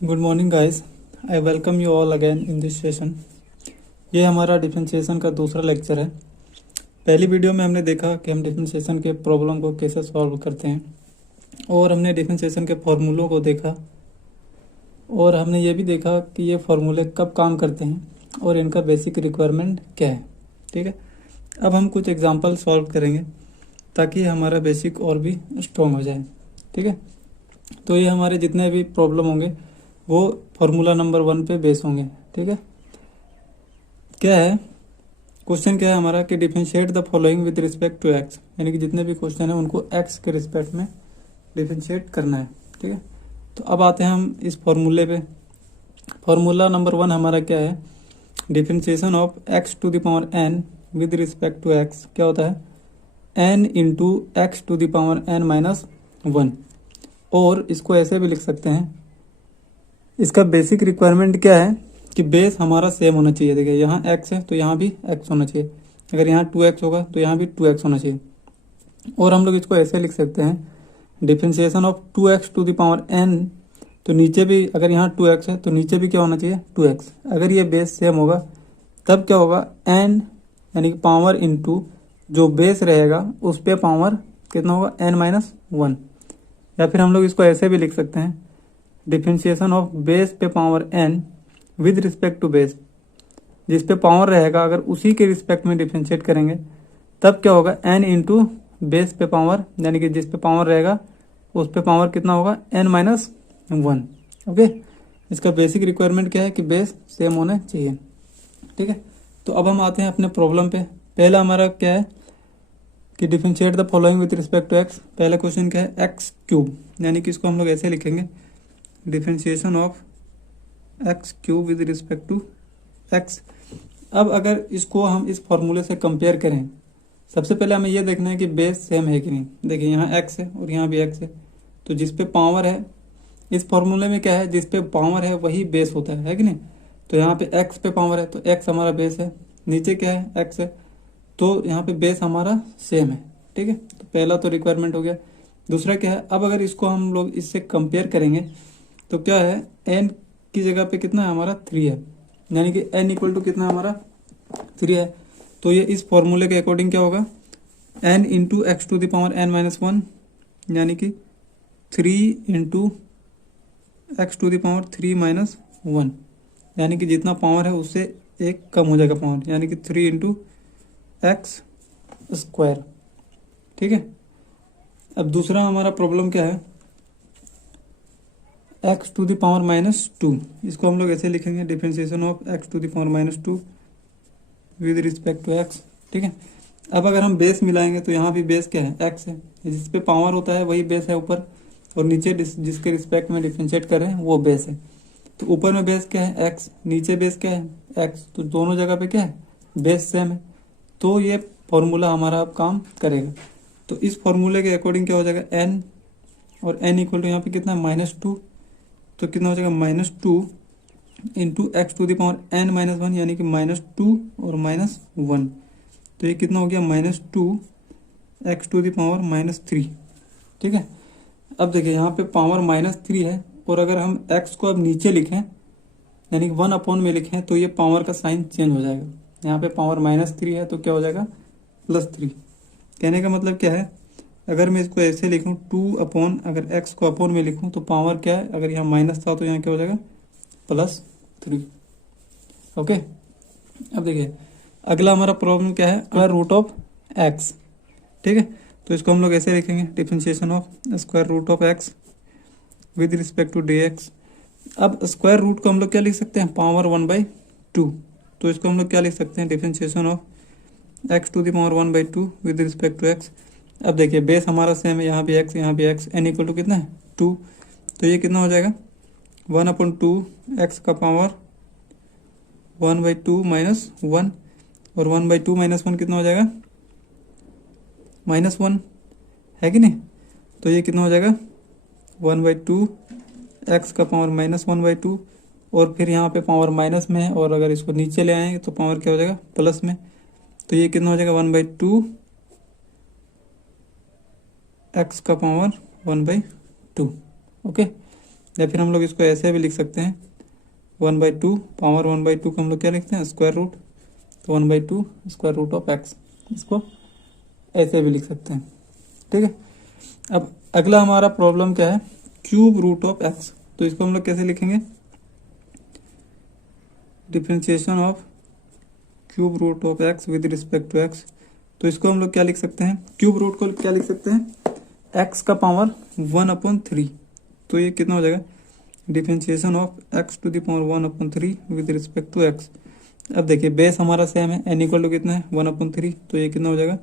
Good morning guys, I welcome you all again in this session. ये हमारा differentiation का दूसरा लेक्चर है। पहली वीडियो में हमने देखा कि हम डिफरेंशिएशन के प्रॉब्लम को कैसे सॉल्व करते हैं और हमने डिफरेंशिएशन के फॉर्मूलों को देखा और हमने ये भी देखा कि ये फॉर्मूले कब काम करते हैं और इनका बेसिक रिक्वायरमेंट क्या है। ठीक है, अब हम कुछ एग्जांपल सॉल्व करेंगे ताकि हमारा बेसिक और भी स्ट्रॉन्ग हो जाए। ठीक है, तो ये हमारे जितने भी प्रॉब्लम होंगे वो फॉर्मूला नंबर 1 पे बेस होंगे। ठीक है, क्या है क्वेश्चन, क्या है हमारा कि differentiate the following with respect to x, यानी कि जितने भी क्वेश्चन है उनको एक्स के रिस्पेक्ट में डिफरेंशिएट करना है। ठीक है, तो अब आते हैं हम इस फॉर्मूले पे। फॉर्मूला नंबर 1 हमारा क्या है, differentiation of x to the power n with respect to x क्या होता है, n into x to the power n minus 1। और इसको ऐसे भी लिख सकते हैं, इसका बेसिक रिक्वायरमेंट क्या है कि बेस हमारा सेम होना चाहिए। देखिए यहाँ x है तो यहाँ भी x होना चाहिए, अगर यहाँ 2x होगा तो यहाँ भी 2x होना चाहिए। और हम लोग इसको ऐसे लिख सकते हैं, differentiation of 2x to the power n, तो नीचे भी अगर यहाँ 2x है तो नीचे भी क्या होना चाहिए 2x। अगर ये बेस सेम होगा तब क्या होगा, n यानी कि पावर इंटू जो बेस रहेगा उस पर पावर कितना होगा n माइनस 1। या फिर हम लोग इसको ऐसे भी लिख सकते हैं, डिफरेंशिएशन ऑफ बेस पे power n with respect to base, जिस पे पावर रहेगा अगर उसी के रिस्पेक्ट में डिफरेंशिएट करेंगे तब क्या होगा, n इंटू बेस पे पावर, यानी कि जिस पे पावर रहेगा उस पे पावर कितना होगा n माइनस 1। ओके, इसका बेसिक रिक्वायरमेंट क्या है कि बेस सेम होने चाहिए। ठीक है, तो अब हम आते हैं अपने प्रॉब्लम पे। पहला हमारा क्या है कि differentiate the following with respect to x. पहला क्वेश्चन क्या है, एक्स क्यूब, यानी कि इसको हम लोग ऐसे लिखेंगे, differentiation of x cube with respect to x. अब अगर इसको हम इस फॉर्मूले से कंपेयर करें, सबसे पहले हमें यह देखना है कि बेस सेम है कि नहीं। देखिए यहाँ एक्स है और यहाँ भी एक्स है, तो जिस पे पावर है, इस फॉर्मूले में क्या है, जिस पे पावर है वही बेस होता है कि नहीं। तो यहाँ पे एक्स पे पावर है तो एक्स हमारा बेस है, नीचे क्या है एक्स है, तो यहाँ पे बेस हमारा सेम है। ठीक है, तो पहला तो रिक्वायरमेंट हो गया। दूसरा क्या है, अब अगर इसको हम लोग इससे कंपेयर करेंगे तो क्या है, एन की जगह पे कितना है हमारा 3 है, यानी कि n इक्वल टू कितना हमारा 3 है। तो ये इस फॉर्मूले के अकॉर्डिंग क्या होगा, n into x to the power n minus 1, यानी कि 3 into x to the power 3 minus 1, यानी कि जितना पावर है उससे एक कम हो जाएगा पावर, यानी कि 3 इंटू एक्स स्क्वायर। ठीक है, अब दूसरा हमारा प्रॉब्लम क्या है, x to the power minus 2, इसको हम लोग ऐसे लिखेंगे, differentiation of x to the power minus 2 with respect to x. ठीक है, अब अगर हम बेस मिलाएंगे तो यहाँ भी बेस क्या है एक्स है, जिस पे पावर होता है वही बेस है ऊपर, और नीचे जिसके रिस्पेक्ट में डिफरेंशिएट कर रहे हैं वो बेस है। तो ऊपर में बेस क्या है एक्स, नीचे बेस क्या है एक्स, तो दोनों जगह पे क्या है बेस सेम है, तो ये फॉर्मूला हमारा अब काम करेगा। तो इस फॉर्मूले के अकॉर्डिंग क्या हो जाएगा, एन, और एन इक्वल टू यहाँ पे कितना है -2, तो कितना हो जाएगा -2 into x to the power n minus 1, यानी कि -2 और -1, तो ये कितना हो गया -2 एक्स टू द पावर -3। ठीक है, अब देखिए यहाँ पे पावर -3 है, और अगर हम x को अब नीचे लिखें यानी कि 1 अपॉन में लिखें तो ये पावर का साइन चेंज हो जाएगा। यहाँ पे पावर -3 है तो क्या हो जाएगा +3। कहने का मतलब क्या है, अगर मैं इसको ऐसे लिखूं 2 अपॉन, अगर x को अपॉन में लिखूं तो पावर क्या है, अगर यहाँ माइनस था तो यहाँ क्या हो जाएगा +3। ओके, अब देखिए अगला हमारा प्रॉब्लम क्या है, स्क्वायर रूट ऑफ x। ठीक है, तो इसको हम लोग ऐसे लिखेंगे, differentiation of square root of x with respect to dx। अब स्क्वायर रूट को हम लोग क्या लिख सकते हैं, पावर 1/2, तो इसको हम लोग क्या लिख सकते हैं, differentiation of x to the power 1/2 with respect to x. अब देखिए बेस हमारा सेम है, यहाँ भी एक्स यहाँ भी एक्स, एन इक्वल टू कितना है 2, तो ये कितना हो जाएगा 1/2 एक्स का पावर 1/2 माइनस 1, और 1/2 माइनस 1 कितना हो जाएगा -1, है कि नहीं। तो ये कितना हो जाएगा 1/2 एक्स का पावर -1/2, और फिर यहाँ पे पावर माइनस में है, और अगर इसको नीचे ले आएंगे तो पावर क्या हो जाएगा प्लस में, तो ये कितना हो जाएगा 1/2 एक्स का पावर 1/2। ओके, या फिर हम लोग इसको ऐसे भी लिख सकते हैं 1/2 पावर 1/2 को हम लोग क्या लिखते हैं स्क्वायर रूट, तो 1/2 स्क्वायर रूट ऑफ एक्स, इसको ऐसे भी लिख सकते हैं। ठीक है, अब अगला हमारा प्रॉब्लम क्या है, क्यूब रूट ऑफ एक्स। तो इसको हम लोग कैसे लिखेंगे, differentiation of cube root of x with respect to x. तो इसको हम लोग क्या लिख सकते हैं, क्यूब रूट को क्या लिख सकते हैं, एक्स का पावर 1/3। तो ये कितना हो जाएगा, differentiation of x to the power 1/3 with respect to x. अब देखिए बेस हमारा सेम है, एन इक्वल टू कितना है 1/3, तो ये कितना हो जाएगा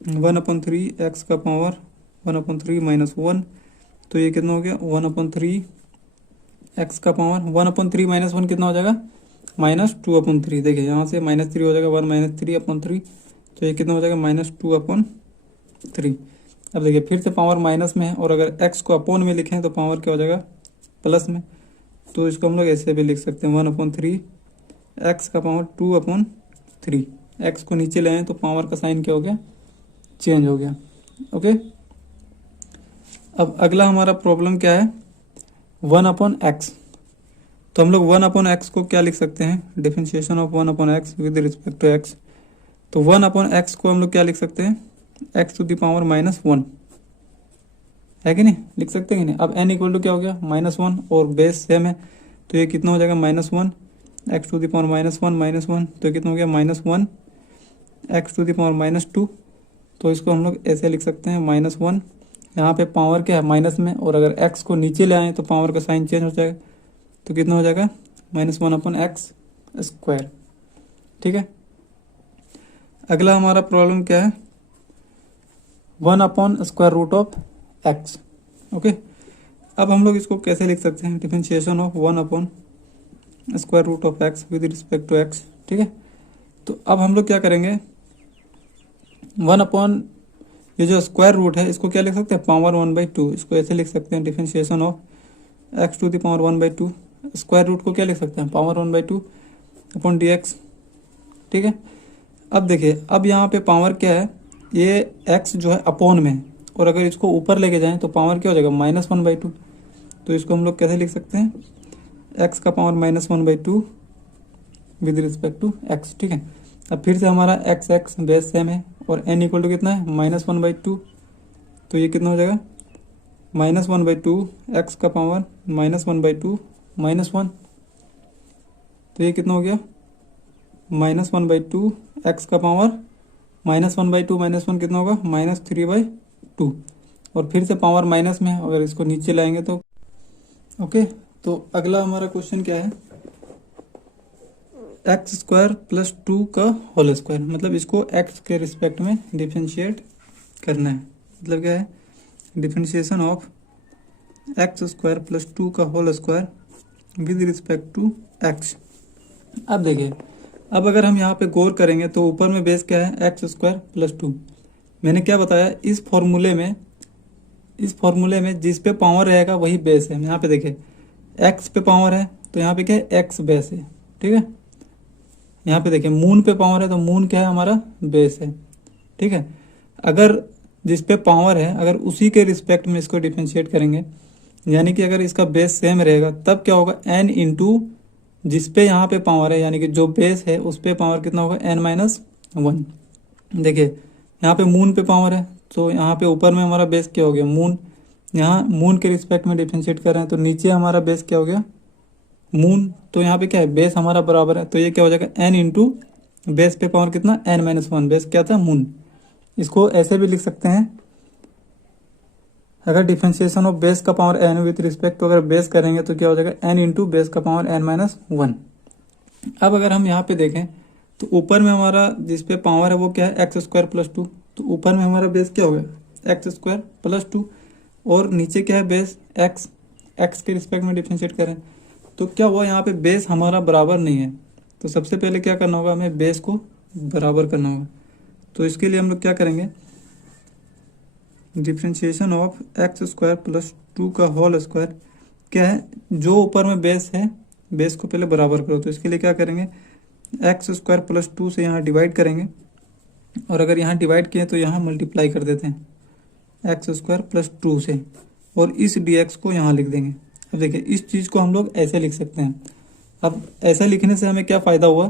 1/3 एक्स का पावर 1/3 माइनस 1, तो ये कितना हो गया 1/3 एक्स का पावर 1/3 माइनस 1 कितना हो जाएगा -2/3। देखिए यहाँ से -3 हो जाएगा 1 -3/3, तो ये कितना हो जाएगा -2/3। अब देखिए फिर से पावर माइनस में है, और अगर x को अपोन में लिखें तो पावर क्या हो जाएगा प्लस में। तो इसको हम लोग ऐसे भी लिख सकते हैं 1/3 एक्स का पावर 2/3। x को नीचे ले आए तो पावर का साइन क्या हो गया, चेंज हो गया। ओके, अब अगला हमारा प्रॉब्लम क्या है, 1/x। तो हम लोग 1/x को क्या लिख सकते हैं, differentiation of 1/x with respect to x। तो 1/x को हम लोग क्या लिख सकते हैं, x टू द पावर -1, है कि नहीं, लिख सकते हैं कि नहीं। अब n इक्वल टू क्या हो गया -1, और बेस सेम है, तो ये कितना हो जाएगा -1 x टू द पावर -1, तो ये कितना हो गया -1 x टू द पावर -2। तो इसको हम लोग ऐसे लिख सकते हैं -1, यहाँ पे पावर क्या है माइनस में, और अगर x को नीचे ले आए तो पावर का साइन चेंज हो जाएगा, तो कितना हो जाएगा -1/x²। ठीक है, अगला हमारा प्रॉब्लम क्या है, 1/√x। ओके, अब हम लोग इसको कैसे लिख सकते हैं, differentiation of 1/√x with respect to x। ठीक है, तो अब हम लोग क्या करेंगे, 1 ये जो स्क्वायर रूट है इसको क्या लिख सकते हैं पावर 1/2, इसको ऐसे लिख सकते हैं differentiation of x to the power 1/2। Square root को क्या लिख सकते हैं पावर 1/2/dx। ठीक है, अब देखिए अब यहाँ पे पावर क्या है, ये x जो है अपोन में है, और अगर इसको ऊपर लेके जाएं तो पावर क्या हो जाएगा -1/2। तो इसको हम लोग कैसे लिख सकते हैं, x का power -1/2 with respect to x। ठीक है, अब फिर से हमारा x बेस सेम है, और n इक्वल टू कितना है -1/2, तो ये कितना हो जाएगा -1/2 x का पावर -1/2 -1, तो ये कितना हो गया -1/2 x का पावर -1/2 -1 कितना होगा -3/2, और फिर से पावर माइनस में, अगर इसको नीचे लाएंगे तो ओके। तो अगला हमारा क्वेश्चन क्या है, x² + 2 का होल स्क्वायर, मतलब इसको x के रिस्पेक्ट में डिफरेंशिएट करना है। मतलब क्या है, डिफरेंशिएशन ऑफ x² + 2 का whole square with respect to x। अब देखिए, अब अगर हम यहाँ पे गौर करेंगे तो ऊपर में बेस क्या है x² + 2। मैंने क्या बताया, इस फॉर्मूले में जिस पे पावर रहेगा वही बेस है। यहाँ पे देखिए x पे पावर है तो यहाँ पे क्या है x बेस है। ठीक है, यहाँ पे देखिए मून पे पावर है तो मून क्या है हमारा बेस है। ठीक है, अगर जिस पे पावर है अगर उसी के रिस्पेक्ट में इसको डिफरेंशिएट करेंगे, यानी कि अगर इसका बेस सेम रहेगा तब क्या होगा n इंटू जिस पे यहाँ पे पावर है, यानी कि जो बेस है उस पे पावर कितना होगा n-1। देखिए यहाँ पे मून पे पावर है तो यहाँ पे ऊपर में हमारा बेस क्या हो गया मून, यहाँ मून के रिस्पेक्ट में डिफरेंशिएट कर रहे हैं तो नीचे हमारा बेस क्या हो गया मून। तो यहाँ पे क्या है बेस हमारा बराबर है, तो ये क्या हो जाएगा n इंटू बेस पे पावर कितना n-1, बेस क्या था मून। इसको ऐसे भी लिख सकते हैं, अगर डिफरेंशिएशन ऑफ बेस का power n with respect to अगर बेस करेंगे तो क्या हो जाएगा n इंटू बेस का पावर n-1। अब अगर हम यहाँ पे देखें तो ऊपर में हमारा जिस पे पावर है वो क्या है x² + 2, तो ऊपर में हमारा बेस क्या हो गया x² + 2, और नीचे क्या है बेस x के रिस्पेक्ट में डिफरेंशिएट करें तो क्या हुआ यहाँ पे बेस हमारा बराबर नहीं है। तो सबसे पहले क्या करना होगा, हमें बेस को बराबर करना होगा। तो इसके लिए हम लोग क्या करेंगे, डिफरेंशिएशन ऑफ x² + 2 का होल स्क्वायर क्या है, जो ऊपर में बेस है बेस को पहले बराबर करो। तो इसके लिए क्या करेंगे, x² + 2 से यहाँ डिवाइड करेंगे, और अगर यहाँ डिवाइड किए तो यहाँ मल्टीप्लाई कर देते हैं x² + 2 से, और इस dx को यहाँ लिख देंगे। अब देखिए इस चीज को हम लोग ऐसे लिख सकते हैं। अब ऐसा लिखने से हमें क्या फायदा हुआ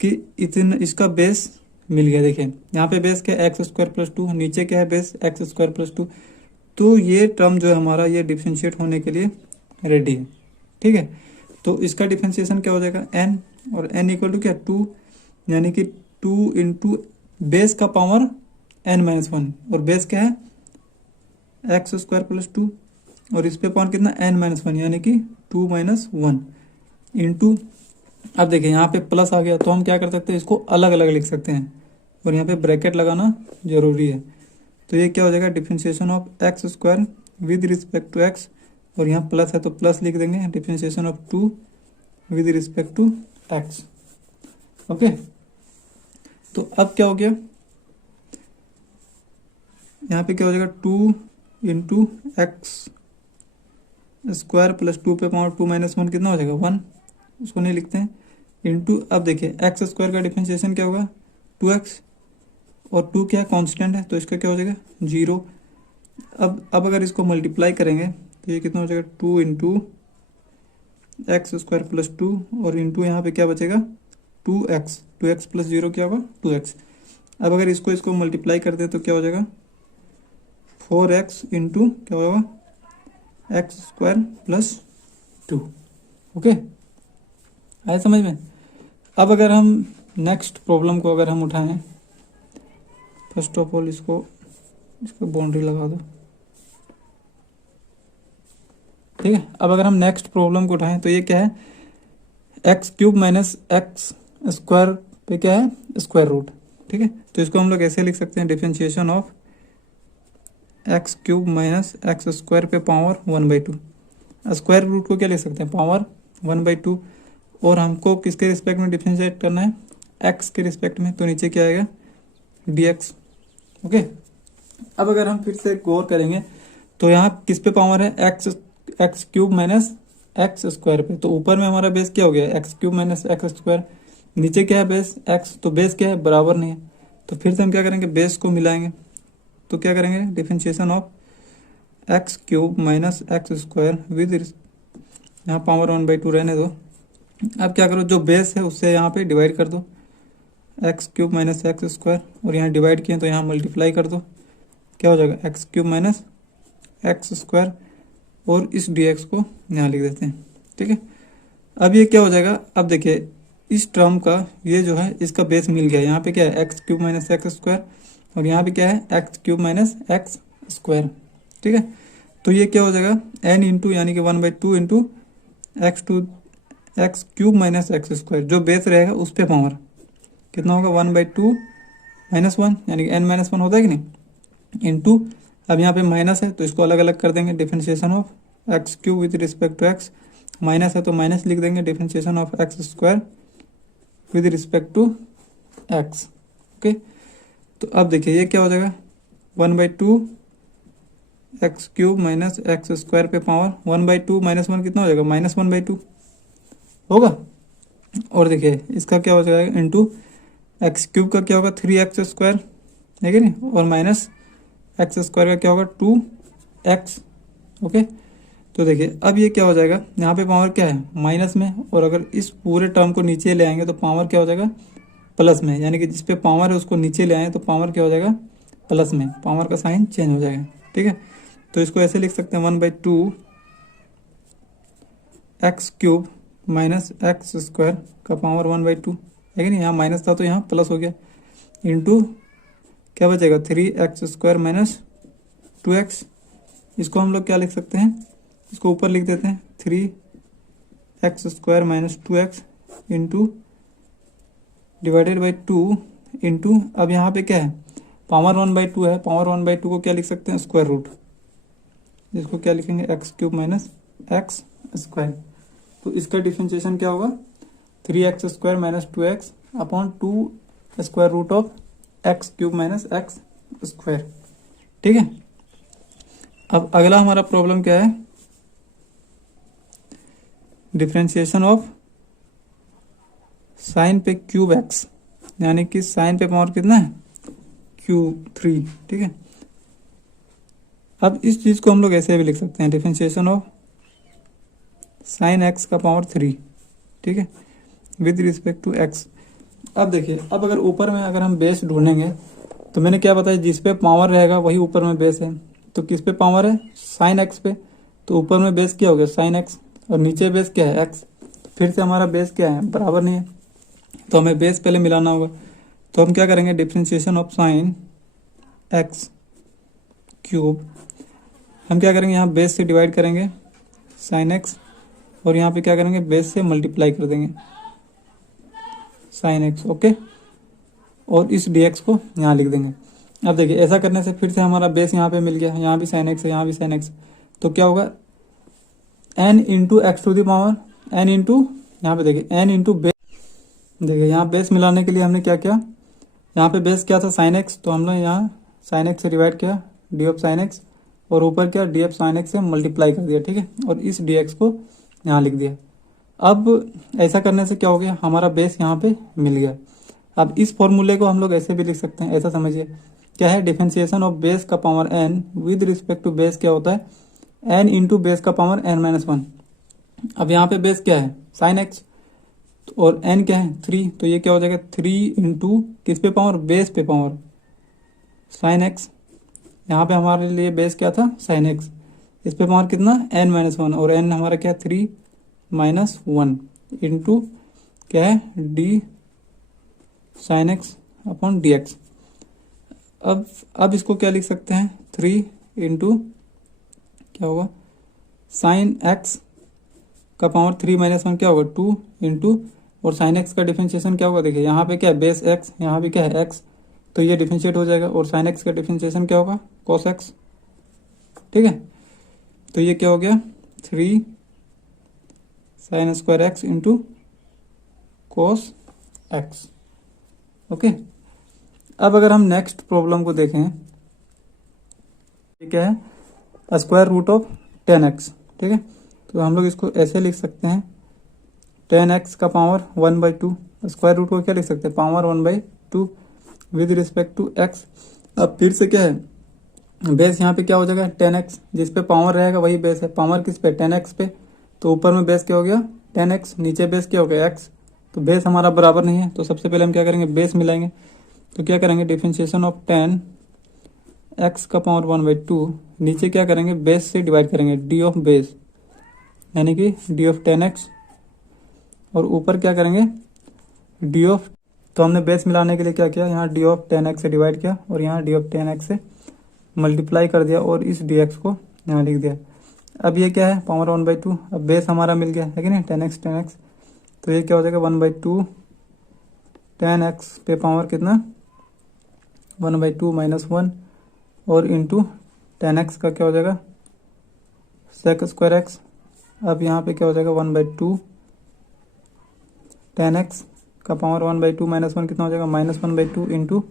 कि इतना इसका बेस मिल गया। देखिए यहाँ पे बेस क्या है एक्स स्क्वायर प्लस टू, नीचे क्या है base x square plus two. तो ये टर्म जो है हमारा ये डिफरेंशिएट होने के लिए रेडी है। ठीक है, तो इसका डिफरेंशिएशन क्या हो जाएगा n, और n इक्वल टू क्या 2, यानी कि 2 इंटू बेस का पावर n माइनस वन, और बेस क्या है एक्स स्क्वायर प्लस टू, और इस पे पावर कितना n माइनस वन, यानी कि 2 माइनस वन इंटू। अब देखिए यहाँ पे प्लस आ गया तो हम क्या कर सकते हैं, इसको अलग अलग लिख सकते हैं, और यहाँ पे ब्रैकेट लगाना जरूरी है। तो ये क्या हो जाएगा differentiation of x square with respect to x, और यहाँ प्लस है तो प्लस लिख देंगे, differentiation of 2 with respect to x. Okay, तो अब क्या हो गया, यहाँ पे क्या हो जाएगा 2 इंटू एक्स स्क्वायर प्लस 2 पे पावर 2 माइनस वन कितना हो जाएगा 1, उसको नहीं लिखते हैं, इंटू। अब देखिए एक्स स्क्वायर का डिफरेंशिएशन क्या होगा 2x, और 2 क्या कांस्टेंट है तो इसका क्या हो जाएगा 0। अब अगर इसको मल्टीप्लाई करेंगे तो ये कितना हो जाएगा 2 इंटू एक्स स्क्वायर प्लस 2, और इंटू यहाँ पे क्या बचेगा 2x प्लस 0 क्या होगा 2x। अब अगर इसको मल्टीप्लाई करते हैं तो क्या हो जाएगा 4x इंटू क्या होगा एक्स स्क्वायर प्लस 2। ओके, आया समझ में। अब अगर हम नेक्स्ट प्रॉब्लम को अगर हम उठाएं, फर्स्ट ऑफ ऑल इसको बाउंड्री लगा दो। ठीक है, अब अगर हम नेक्स्ट प्रॉब्लम को उठाएं तो ये क्या है x cube minus x square पे क्या है स्क्वायर रूट। ठीक है, तो इसको हम लोग ऐसे लिख सकते हैं differentiation of x cube minus x square पे पावर 1/2। स्क्वायर रूट को क्या लिख सकते हैं पावर 1/2, और हमको किसके रिस्पेक्ट में डिफरेंशिएट करना है एक्स के रिस्पेक्ट में, तो नीचे क्या आएगा dx। ओके, अब अगर हम फिर से गौर करेंगे तो यहाँ किस पे पावर है x cube minus x square पे, तो ऊपर में हमारा बेस क्या हो गया x cube minus x square, नीचे क्या है बेस एक्स, तो बेस क्या है बराबर नहीं है, तो फिर से हम क्या करेंगे बेस को मिलाएंगे, तो क्या करेंगे differentiation of x cube minus x square with यहाँ पावर 1/2 रहने दो। अब क्या करो जो बेस है उससे यहाँ पे डिवाइड कर दो, x cube minus x square, और यहाँ डिवाइड किए तो यहाँ मल्टीप्लाई कर दो, क्या हो जाएगा x cube minus x square, और इस dx को यहाँ लिख देते हैं। ठीक है, अब ये क्या हो जाएगा, अब देखिए इस टर्म का ये जो है इसका बेस मिल गया, यहाँ पे क्या है x cube minus x square, और यहाँ पे क्या है x cube minus x square. ठीक है, तो ये क्या हो जाएगा n इंटू यानी कि 1/2 into x cube minus x square, जो बेस रहेगा उस पे पावर कितना होगा 1/2 माइनस वन, यानी कि n माइनस वन होता है कि नहीं, इंटू। अब यहाँ पे माइनस है तो इसको अलग अलग कर देंगे, differentiation of x cube with respect to x, minus है तो माइनस लिख देंगे, differentiation of x square with respect to x. Okay, तो अब देखिए ये क्या हो जाएगा 1/2 x cube minus x square पे पावर 1/2 माइनस वन कितना हो जाएगा -1/2 होगा, और देखिए इसका क्या हो जाएगा इंटू एक्स क्यूब का क्या होगा 3x स्क्वायर है कि नहीं, और माइनस एक्स स्क्वायर का क्या होगा 2x। ओके, तो देखिए अब ये क्या हो जाएगा, यहाँ पे पावर क्या है माइनस में, और अगर इस पूरे टर्म को नीचे ले आएंगे तो पावर क्या हो जाएगा प्लस में, यानी कि जिस पे पावर है उसको नीचे ले आए तो पावर क्या हो जाएगा प्लस में, पावर का साइन चेंज हो जाएगा। ठीक है, तो इसको ऐसे लिख सकते हैं 1/2 x cube minus x square का पावर 1/2 है कि नहीं, यहाँ माइनस था तो यहाँ प्लस हो गया, इंटू क्या बचेगा 3x स्क्वायर माइनस 2x। इसको हम लोग क्या लिख सकते हैं, इसको ऊपर लिख देते हैं 3x square minus 2x into divided by 2 into. अब यहाँ पे क्या है पावर 1/2 है, पावर 1/2 को क्या लिख सकते हैं स्क्वायर रूट, जिसको क्या लिखेंगे x cube minus x square. तो इसका डिफरेंशिएशन क्या होगा 3x square minus 2x upon 2 square root of x cube minus x square. ठीक है, अब अगला हमारा प्रॉब्लम क्या है डिफरेंशिएशन ऑफ साइन पे क्यूब एक्स, यानी कि साइन पे पावर कितना है क्यूब 3। ठीक है, अब इस चीज को हम लोग ऐसे भी लिख सकते हैं डिफरेंशिएशन ऑफ साइन एक्स का पावर 3, ठीक है, विद रिस्पेक्ट टू एक्स। अब देखिए, अब अगर ऊपर में अगर हम बेस ढूंढेंगे तो मैंने क्या बताया, जिस पे पावर रहेगा वही ऊपर में बेस है। तो किस पे पावर है, साइन एक्स पे, तो ऊपर में बेस क्या हो गया, साइन एक्स, और नीचे बेस क्या है, एक्स। फिर से हमारा बेस क्या है, बराबर नहीं है, तो हमें बेस पहले मिलाना होगा। तो हम क्या करेंगे, differentiation of sine x cube, हम क्या करेंगे, यहाँ बेस से डिवाइड करेंगे साइन एक्स, और यहाँ पे क्या करेंगे, बेस से मल्टीप्लाई कर देंगे साइन एक्स, ओके, और इस डी एक्स को यहाँ लिख देंगे। अब देखिए, ऐसा करने से फिर से हमारा बेस यहाँ पे मिल गया, यहाँ भी साइन एक्स है, यहाँ भी साइन एक्स, तो क्या होगा, n into x to the power n into, यहाँ पे देखिए एन इंटू बेस। देखिए यहाँ बेस मिलाने के लिए हमने क्या किया, यहाँ पे बेस क्या था, साइन एक्स, तो हम लोग यहाँ साइन एक्स से डिवाइड किया डी ऑफ साइन एक्स, और ऊपर क्या, डी ऑफ साइन एक्स से मल्टीप्लाई कर दिया, ठीक है, और इस डी एक्स को यहाँ लिख दिया। अब ऐसा करने से क्या हो गया, हमारा बेस यहाँ पे मिल गया। अब इस फॉर्मूले को हम लोग ऐसे भी लिख सकते हैं, ऐसा समझिए, क्या है, डिफरेंशिएशन ऑफ बेस का power n with respect to base क्या होता है, एन इंटू बेस का पावर एन माइनस 1। अब यहाँ पे बेस क्या है, साइन एक्स, और एन क्या है, 3, तो ये क्या हो जाएगा, 3 इंटू किस पे पावर, बेस पे पावर साइन एक्स। यहाँ पे हमारे लिए बेस क्या था, साइन एक्स, इस पे पावर कितना, एन माइनस 1, और एन हमारा क्या है, 3 माइनस 1 इंटू क्या है, D sine x upon D x. अब इसको क्या लिख सकते हैं, 3 इंटू क्या होगा, साइन एक्स का पावर 3 माइनस 1 क्या होगा, 2 इंटू, और साइन एक्स का डिफरेंशिएशन क्या होगा, देखिए यहाँ पे क्या है, बेस एक्स, यहाँ भी क्या है, एक्स, तो ये डिफरेंशिएट हो जाएगा, और साइन एक्स का डिफरेंशिएशन क्या होगा, कॉस एक्स, ठीक है, तो ये क्या हो गया, 3 sine square x into cos x, okay. अब अगर हम नेक्स्ट प्रॉब्लम को देखें, ये क्या है, स्क्वायर रूट ऑफ 10x, ठीक है, तो हम लोग इसको ऐसे लिख सकते हैं, 10x का पावर 1/2, स्क्वायर रूट को क्या लिख सकते हैं, power 1/2 with respect to x। अब फिर से क्या है, बेस यहाँ पे क्या हो जाएगा, 10x, जिस पे पावर रहेगा वही बेस है, पावर किस पे, 10x पे, तो ऊपर में बेस क्या हो गया, 10x, नीचे बेस क्या हो गया, x, तो बेस हमारा बराबर नहीं है, तो सबसे पहले हम क्या करेंगे, बेस मिलाएंगे। तो क्या करेंगे, डिफरेंशिएशन ऑफ 10x का पावर 1/2, नीचे क्या करेंगे, बेस से डिवाइड करेंगे डी ऑफ बेस, यानी कि डी ऑफ 10x, और ऊपर क्या करेंगे, डी ऑफ, तो हमने बेस मिलाने के लिए क्या किया, यहाँ डी ऑफ 10x से डिवाइड किया, और यहाँ डी ऑफ 10x से मल्टीप्लाई कर दिया, और इस dx को यहाँ लिख दिया। अब ये क्या है, पावर 1/2, अब बेस हमारा मिल गया है कि नहीं, 10x, तो ये क्या हो जाएगा, 1/2 10x पे पावर कितना, 1/2 माइनस 1, और इंटू 10x का क्या हो जाएगा, सेक स्क्वायर एक्स। अब यहाँ पे क्या हो जाएगा, 1/2 10x का पावर 1/2 माइनस 1 कितना हो जाएगा, -1/2 इंटू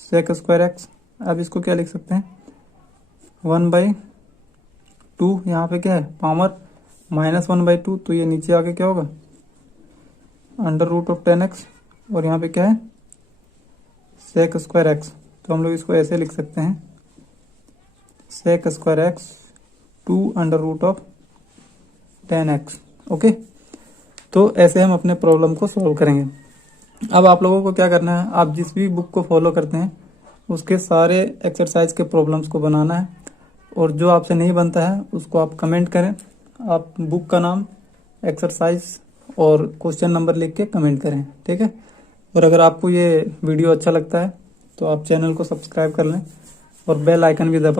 सेक स्क्वायर एक्स। अब इसको क्या लिख सकते हैं, 1/2, यहाँ पे क्या है, पावर -1/2, तो ये नीचे आके क्या होगा, अंडर रूट ऑफ 10x, और यहाँ पे क्या है, सेक स्क्वायर एक्स। तो हम लोग इसको ऐसे लिख सकते हैं, sec square x 2 under root of 10x, okay. तो ऐसे हम अपने प्रॉब्लम को सॉल्व करेंगे। अब आप लोगों को क्या करना है, आप जिस भी बुक को फॉलो करते हैं उसके सारे एक्सरसाइज के प्रॉब्लम्स को बनाना है, और जो आपसे नहीं बनता है उसको आप कमेंट करें। आप बुक का नाम, एक्सरसाइज और क्वेश्चन नंबर लिख के कमेंट करें, ठीक है। और अगर आपको ये वीडियो अच्छा लगता है तो आप चैनल को सब्सक्राइब कर लें और बेल आइकन भी दबा